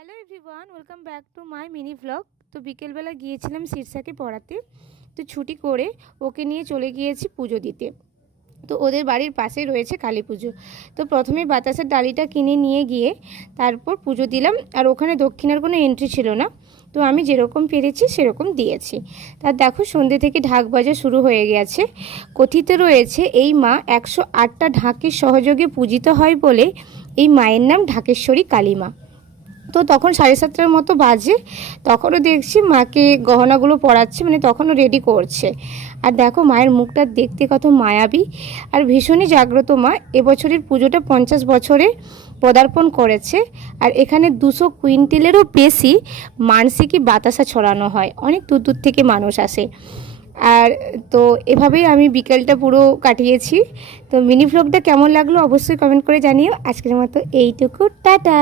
Hello everyone, welcome back to my mini vlog. তো বিকেলবেলা গিয়েছিলাম শীর্ষাকে পড়াতে। তো ছুটি করে ওকে নিয়ে চলে গিয়েছি পুজো দিতে। তো ওদের বাড়ির পাশেই রয়েছে কালী পুজো। তো প্রথমে বাতাসের ডালিটা কিনে নিয়ে গিয়ে তারপর পুজো দিলাম। আর ওখানে দক্ষিণার কোনো এন্ট্রি ছিল না, তো আমি যেরকম পেরেছি সেরকম দিয়েছি। তার দেখো সন্ধ্যে থেকে ঢাক বাজা শুরু হয়ে গেছে। কথিত রয়েছে এই মা 108টা ঢাকের সহযোগে পূজিত হয় বলে এই মায়ের নাম ঢাকেশ্বরী কালী মা। তো তখন 7:30টার মতো বাজে, তখনও দেখছি মাকে গহনাগুলো পরাচ্ছে, মানে তখনও রেডি করছে। আর দেখো মায়ের মুখটা দেখতে কত মায়াবী আর ভীষণই জাগ্রত মা। এবছরের পুজোটা 50 বছরে পদার্পণ করেছে। আর এখানে 200 কুইন্টালেরও বেশি মানসিকী বাতাসা ছড়ানো হয়, অনেক দূর দূর থেকে মানুষ আসে। আর তো এভাবেই আমি বিকেলটা পুরো কাটিয়েছি। তো মিনি ভ্লগটা কেমন লাগলো অবশ্যই কমেন্ট করে জানিও। আজকের মতো এইটুকু, টাটা।